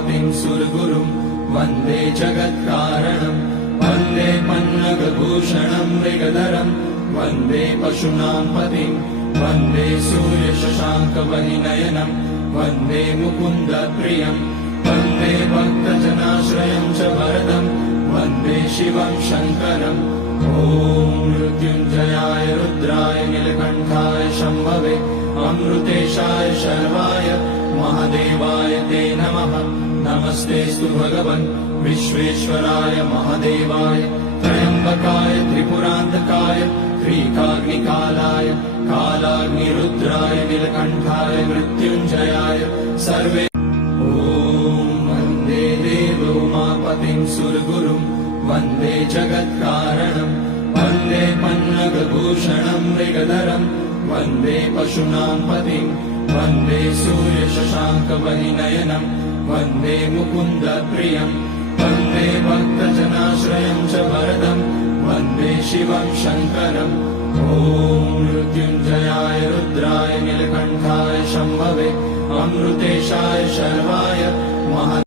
उमापतिं सुरगुरुं वन्दे जगत्कारणं वन्दे पन्नगभूषणं मृगधरं वन्दे पशूनां पतिं वन्दे सूर्यशशाङ्कवहिनयनं वन्दे मुकुन्दप्रियं वन्दे भक्तजनाश्रयं च वरदं वन्दे शिवं शङ्करम् ॐ मृत्युञ्जयाय रुद्राय नीलकण्ठाय शम्भवे अमृतेशाय शर्वाय महादेवाय ते नमः। नमस्तेऽस्तु भगवन् विश्वेश्वराय महादेवाय त्र्यम्बकाय त्रिपुरान्तकाय त्रिकाग्निकालाय कालाग्निरुद्राय नीलकण्ठाय मृत्युञ्जयाय सर्वे ॐ वन्दे देवोमापतिं सुरगुरुं वन्दे जगत्कारणं वन्दे पन्नगभूषणं मृगधरं वन्दे पशूनां पतिं वन्दे सूर्यशशाङ्कवहिनयनं वन्दे मुकुन्दप्रियं वन्दे भक्तजनाश्रयं च वरदं वन्दे शिवं शङ्करम् ॐ मृत्युञ्जयाय रुद्राय नीलकण्ठाय शम्भवे अमृतेशाय शर्वाय महा